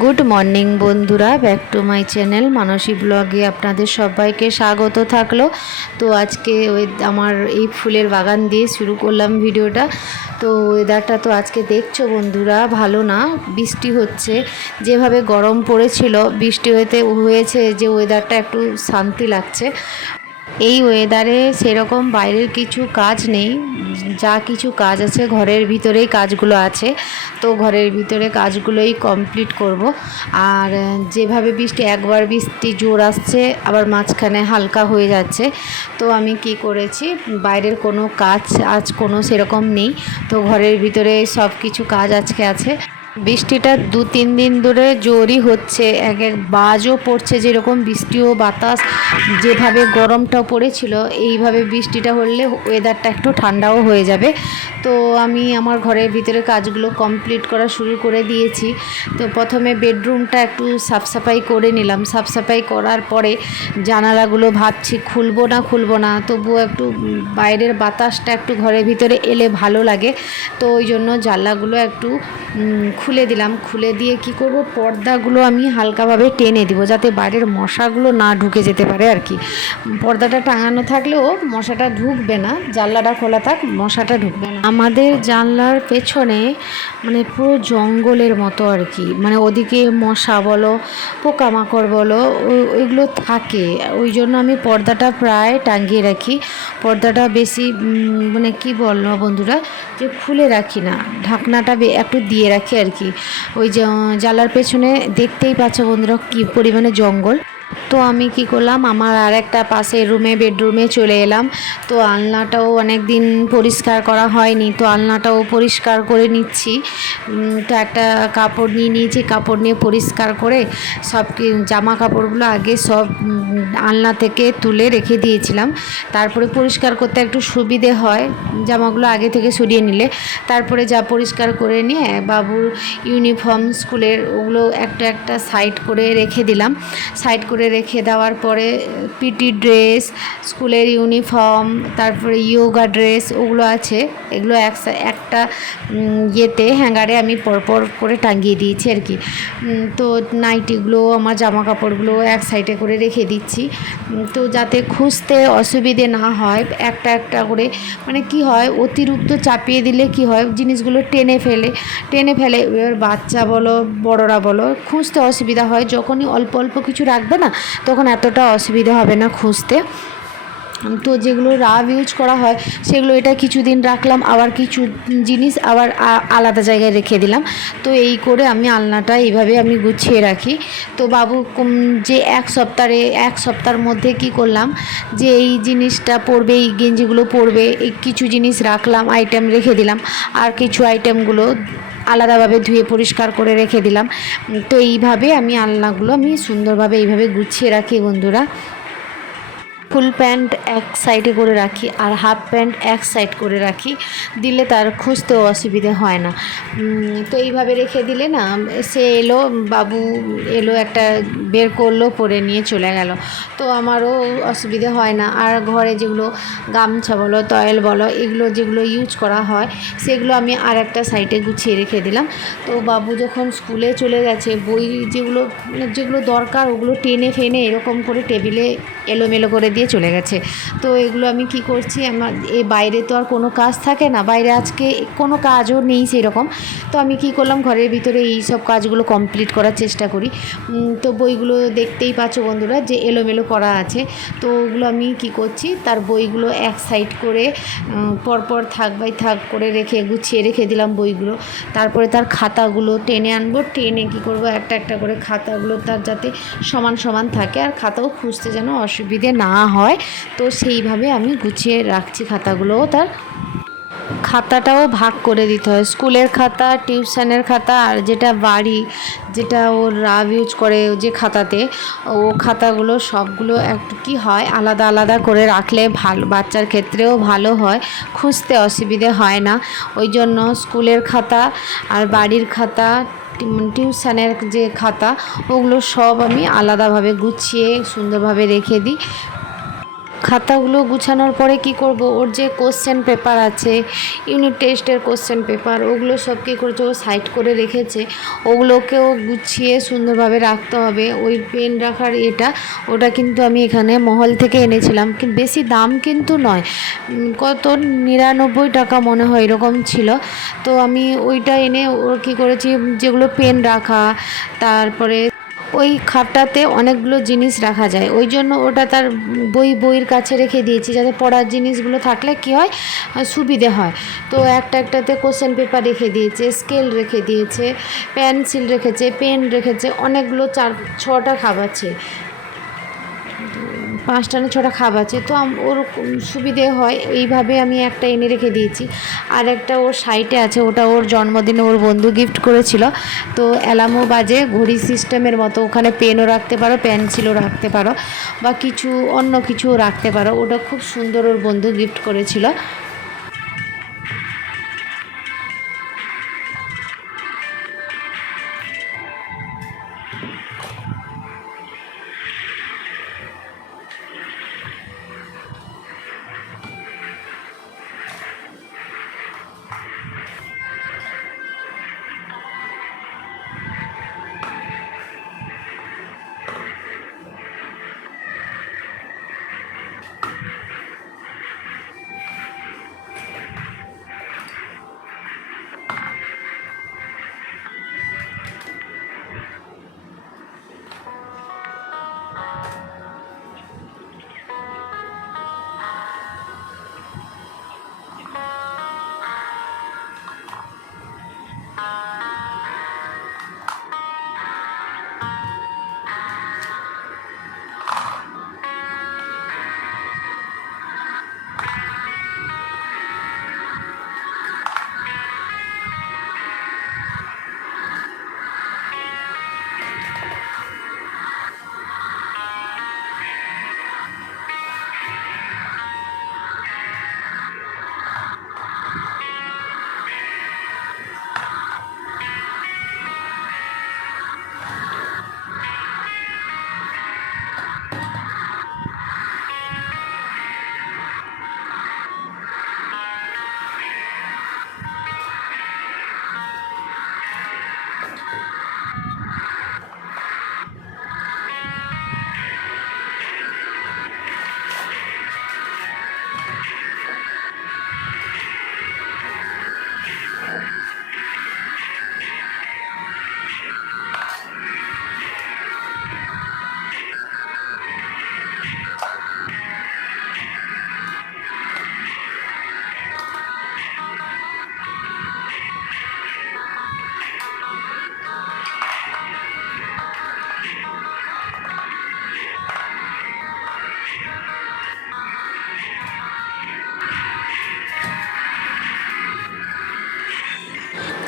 Good morning বন্ধুরা, back to my channel মানসী ব্লগে আপনাদের সবাইকে স্বাগত থাকলো। তো আজকে আমার এই ফুলের বাগান দিয়ে শুরু করলাম ভিডিওটা। তো ওয়েদারটা তো আজকে দেখছো বন্ধুরা, ভালো না, বৃষ্টি হচ্ছে। যেভাবে গরম পড়েছিল, বৃষ্টি হয়েছে যে ওয়েদারটা একটু শান্তি লাগছে। এই ওয়েদারে সেরকম বাইরের কিছু কাজ নেই, যা কিছু কাজ আছে ঘরের ভিতরেই কাজগুলো আছে। তো ঘরের ভিতরে কাজগুলোই কমপ্লিট করব। আর যেভাবে একবার বৃষ্টি জোর আসছে, আবার মাঝখানে হালকা হয়ে যাচ্ছে। তো আমি কি করেছি, বাইরের কোনো কাজ আজ কোনো সেরকম নেই। তো ঘরের ভিতরে সব কিছু কাজ আজকে আছে। বৃষ্টিটা 2-3 দিন ধরে জোরই হচ্ছে, এক বাজও পড়ছে, যেরকম বৃষ্টি ও বাতাস, যেভাবে গরমটাও পড়েছিল, এইভাবে বৃষ্টিটা হলে ওয়েদারটা একটু ঠান্ডাও হয়ে যাবে। তো আমি আমার ঘরের ভিতরে কাজগুলো কমপ্লিট করা শুরু করে দিয়েছি। তো প্রথমে বেডরুমটা একটু সাফসাফাই করে নিলাম। সাফসাফাই করার পরে জানালাগুলো ভাবছি খুলবো না, তবুও একটু বাইরের বাতাসটা একটু ঘরের ভিতরে এলে ভালো লাগে। তো ওই জন্য জানলাগুলো একটু খুলে দিলাম। খুলে দিয়ে কি করব, পর্দাগুলো আমি হালকাভাবে টেনে দিব, যাতে বাইরের মশাগুলো না ঢুকে যেতে পারে আর কি। পর্দাটা টাঙানো থাকলেও মশাটা ঢুকবে না, জানলাটা খোলা থাক, মশাটা ঢুকবে না। আমাদের জানলার পেছনে মানে পুরো জঙ্গলের মতো আর কি, মানে ওদিকে মশা বলো, পোকামাকড় বলো, ওইগুলো থাকে। ওই জন্য আমি পর্দাটা প্রায় টাঙিয়ে রাখি। পর্দাটা বেশি মানে কি বলবো বন্ধুরা, যে খুলে রাখি না, ঢাকনাটা একটু দিয়ে রাখি আর কি। ওই যে জানলার পেছনে দেখতেই পাচ্ছ বন্ধুরা কী পরিমাণে জঙ্গল। তো আমি কি করলাম, আমার আর একটা পাশের বেডরুমে চলে এলাম। তো আলনাটাও অনেক দিন পরিষ্কার করা হয়নি, তো আলনাটাও পরিষ্কার করে নিচ্ছি। তো একটা কাপড় নিয়েছি, কাপড় নিয়ে পরিষ্কার করে সব জামা কাপড়গুলো আগে সব আলনা থেকে তুলে রেখে দিয়েছিলাম। তারপরে পরিষ্কার করতে একটু সুবিধে হয়, জামাগুলো আগে থেকে সরিয়ে নিলে। তারপরে যা পরিষ্কার করে নিয়ে বাবুর ইউনিফর্ম স্কুলের, ওগুলো একটা সাইড করে রেখে দিলাম। সাইড করে রেখে দেওয়ার পরে পিটি ড্রেস, স্কুলের ইউনিফর্ম, তারপরে ইয়োগা ড্রেস, ওগুলো আছে, এগুলো একটা ইয়েতে হ্যাঙ্গারে আমি পরপর করে টাঙিয়ে দিয়েছি আর কি। তো নাইটিগুলো, আমার জামা কাপড়গুলো এক সাইডে করে রেখে দিচ্ছি। তো যাতে খুঁজতে অসুবিধে না হয়, একটা করে, মানে কি হয়, অতিরিক্ত চাপিয়ে দিলে কি হয়, জিনিসগুলো টেনে ফেলে। এবার বাচ্চা বলো বড়রা বলো, খুঁজতে অসুবিধা হয়। যখনই অল্প অল্প কিছু রাখবে না, তখন এতটা অসুবিধা হবে না খুঁজতে। তো যেগুলো রাব ইউজ করা হয় সেগুলো এটা কিছুদিন রাখলাম, আবার কিছু জিনিস আবার আলাদা জায়গায় রেখে দিলাম। তো এই করে আমি আলনাটা এইভাবে আমি গুছিয়ে রাখি। তো বাবু যে এক সপ্তাহের মধ্যে কি করলাম, যে এই জিনিসটা পরবে, এই গেঞ্জিগুলো পরবে, এই কিছু জিনিস রাখলাম, আইটেম রেখে দিলাম, আর কিছু আইটেমগুলো আলাদাভাবে ধুয়ে পরিষ্কার করে রেখে দিলাম। তো এইভাবে আমি আলনাগুলো আমি সুন্দরভাবে এইভাবে গুছিয়ে রাখি বন্ধুরা। ফুল প্যান্ট এক সাইডে করে রাখি, আর হাফ প্যান্ট এক সাইড করে রাখি, দিলে তার খুঁজতেও অসুবিধে হয় না। তো এইভাবে রেখে দিলে না, সে এলো, বাবু এলো, একটা বের করলো, পরে নিয়ে চলে গেল। তো আমারও অসুবিধে হয় না। আর ঘরে যেগুলো গামছা বলো, টয়েল বলো, এগুলো যেগুলো ইউজ করা হয়, সেগুলো আমি আর একটা সাইডে গুছিয়ে রেখে দিলাম। তো বাবু যখন স্কুলে চলে গেছে, বই যেগুলো দরকার, ওগুলো টেনে ফেনে এরকম করে টেবিলে এলোমেলো করে দিয়ে চলে গেছে। তো এগুলো আমি কি করছি, আমার এই বাইরে তো আর কোনো কাজ থাকে না, বাইরে আজকে কোনো কাজও নেই সেরকম। তো আমি কি করলাম, ঘরের ভিতরে এই সব কাজগুলো কমপ্লিট করার চেষ্টা করি। তো বইগুলো দেখতেই পাচ্ছ বন্ধুরা যে এলোমেলো করা আছে। তো ওগুলো আমি কি করছি, তার বইগুলো এক সাইড করে পরপর থাক বাই থাক করে গুছিয়ে রেখে দিলাম বইগুলো। তারপরে তার খাতাগুলো টেনে আনবো, টেনে কি করব, একটা করে খাতাগুলো তার যাতে সমান সমান থাকে, আর খাতাও খুঁজতে যেন অসুবিধে না হয়। তো সেইভাবে আমি গুছিয়ে রাখছি খাতাগুলোও। তার খাতাটাও ভাগ করে দিতে হয়, স্কুলের খাতা, টিউশনের খাতা, আর যেটা ও রাব ইউজ করে যে খাতাতে, ও খাতাগুলো সবগুলো একটু কি হয়, আলাদা আলাদা করে রাখলে ভালো, বাচ্চার ক্ষেত্রেও ভালো হয়, খুঁজতে অসুবিধে হয় না। ওই জন্য স্কুলের খাতা আর বাড়ির খাতা, টিউশনের যে খাতা, ওগুলো সব আমি আলাদাভাবে গুছিয়ে সুন্দরভাবে রেখে দিই। খাতাগুলো গুছানোর পরে কি করব, ওর যে কোশ্চেন পেপার আছে, ইউনিট টেস্টের কোশ্চেন পেপার, ওগুলো সব কী করেছে ও সাইড করে রেখেছে। ওগুলোকেও গুছিয়ে সুন্দরভাবে রাখতে হবে। ওই পেন রাখার ওটা কিন্তু আমি এখানে মহল থেকে এনেছিলাম, বেশি দাম কিন্তু নয়, কত 99 টাকা মনে হয় এরকম ছিল। তো আমি ওইটা এনে ওর কী করেছি, যেগুলো পেন রাখা, তারপরে ওই খাপটাতে অনেকগুলো জিনিস রাখা যায়, ওই জন্য ওটা তার বইয়ের কাছে রেখে দিয়েছি, যাতে পড়ার জিনিসগুলো থাকলে কী হয়, সুবিধে হয়। তো একটাতে কোশ্চেন পেপার রেখে দিয়েছে, স্কেল রেখে দিয়েছে, পেন্সিল রেখেছে, পেন রেখেছে, অনেকগুলো 4-6টা খাপ আছে, 5টা না 6টা খাপ আছে। তো ওর সুবিধে হয়, এইভাবে আমি একটা এনে রেখে দিয়েছি। আর একটা ওর সাইটে আছে, ওটা ওর জন্মদিনে ওর বন্ধু গিফট করেছিল। তো অ্যালার্মও বাজে, ঘড়ি সিস্টেমের মতো, ওখানে পেনও রাখতে পারো, পেন্সিলও রাখতে পারো, বা অন্য কিছুও রাখতে পারো। ওটা খুব সুন্দর ওর বন্ধু গিফট করেছিল।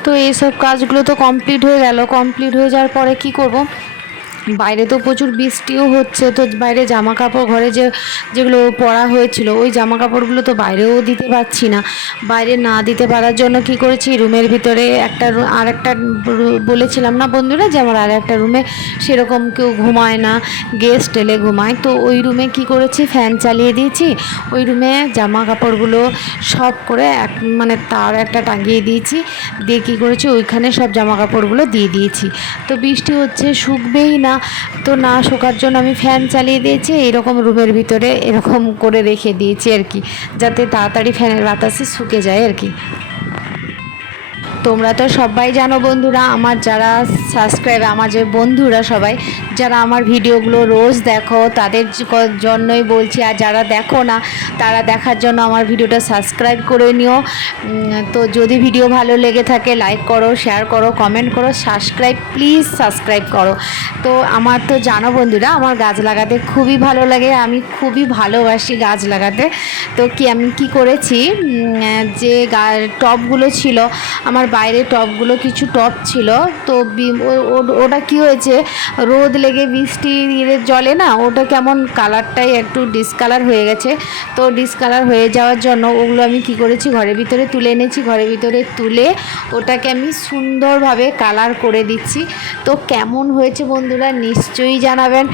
তো এইসব কাজগুলো তো কমপ্লিট হয়ে গেল। কমপ্লিট হয়ে যাওয়ার পরে কি করব, বাইরে তো প্রচুর বৃষ্টিও হচ্ছে, তো বাইরে জামা কাপড় ঘরে যেগুলো পরা হয়েছিল, ওই জামা কাপড়গুলো তো বাইরেও দিতে পারছি না। বাইরে না দিতে পারার জন্য কি করেছি, রুমের ভিতরে একটা বলেছিলাম না বন্ধুরা যে আমার আর একটা রুমে সেরকম কেউ ঘুমায় না, গেস্ট এলে ঘুমায়, তো ওই রুমে কি করেছি, ফ্যান চালিয়ে দিয়েছি। ওই রুমে জামা কাপড়গুলো সব করে মানে তার একটা টাঙিয়ে দিয়েছি, দিয়ে কী করেছি, ওইখানে সব জামা কাপড়গুলো দিয়ে দিয়েছি। তো বৃষ্টি হচ্ছে, শুকবেই না, তো না শোকার জন্য আমি ফ্যান চালিয়ে দিয়েছি, এরকম রুমের ভিতরে এরকম করে রেখে দিয়েছি আর কি, যাতে তাড়াতাড়ি ফ্যানের বাতাসে শুকে যায় আর কি। তোমরা তো সবাই জানো বন্ধুরা, আমার যারা আমার যে বন্ধুরা সবাই যারা আমার ভিডিওগুলো রোজ দেখো, তাদের জন্যই বলছি, আর যারা দেখো না তারা দেখার জন্য আমার ভিডিওটা সাবস্ক্রাইব করে নিও। তো যদি ভিডিও ভালো লেগে থাকে লাইক করো, শেয়ার করো, কমেন্ট করো, প্লিজ সাবস্ক্রাইব করো। তো আমার তো জানো বন্ধুরা, আমার গাছ লাগাতে খুবই ভালো লাগে, আমি খুবই ভালোবাসি গাছ লাগাতে। তো আমি কি করেছি, যে টবগুলো ছিল আমার বাইরে টবগুলো কিছু টব ছিল, তো ওটা কি হয়েছে, রোদ লেগে বৃষ্টির জলে না ওটা কেমন কালারটাই একটু ডিসকালার হয়ে গেছে। তো ডিসকালার হয়ে যাওয়ার জন্য ওগুলো আমি কি করেছি, ঘরের ভিতরে তুলে এনেছি। ঘরের ভিতরে তুলে ওটাকে আমি সুন্দরভাবে কালার করে দিচ্ছি। তো কেমন হয়েছে বন্ধুরা নিশ্চয়ই জানাবেন।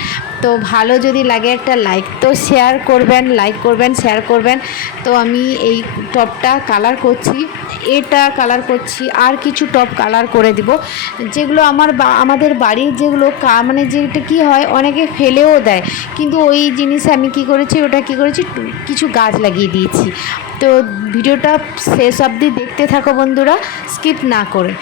তো ভালো যদি লাগে একটা লাইক তো শেয়ার করবেন, লাইক করবেন, শেয়ার করবেন। তো আমি এই টপটা কালার করছি, এটা কালার করছি, আর কিছু টপ কালার করে দিব, যেগুলো আমাদের বাড়ির যেগুলো মানে যেটা কি হয় অনেকে ফেলেও দেয়, কিন্তু ওই জিনিসে আমি কি করেছি, ওটা কি করেছি, কিছু গাছ লাগিয়ে দিয়েছি। তো ভিডিওটা শেষ অবধি দেখতে থাকো বন্ধুরা, স্কিপ না করে।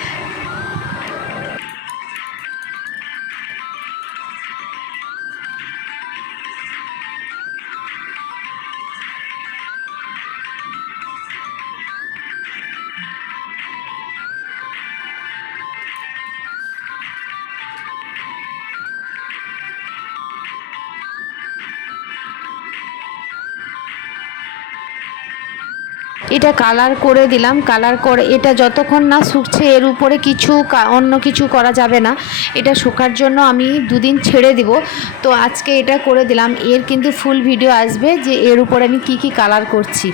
এটা কালার করে দিলাম, কালার করে এটা যতক্ষণ না শুকছে এর উপরে কিছু অন্য কিছু করা যাবে না। এটা শোকার জন্য আমি 2 দিন ছেড়ে দিব। তো আজকে এটা করে দিলাম, এর কিন্তু ফুল ভিডিও আসবে যে এর উপরে আমি কি কালার করছি।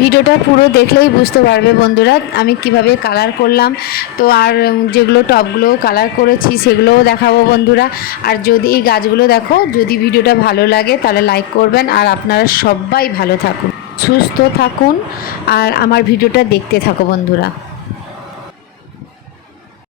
ভিডিওটা পুরো দেখলেই বুঝতে পারবে বন্ধুরা আমি কিভাবে কালার করলাম। তো আর যেগুলো টবগুলো কালার করেছি সেগুলোও দেখাবো বন্ধুরা। আর যদি এই গাছগুলো দেখো, যদি ভিডিওটা ভালো লাগে তাহলে লাইক করবেন। আর আপনারা সবাই ভালো থাকুন, সুস্থ থাকুন, আর আমার ভিডিওটা দেখতে থাকো বন্ধুরা।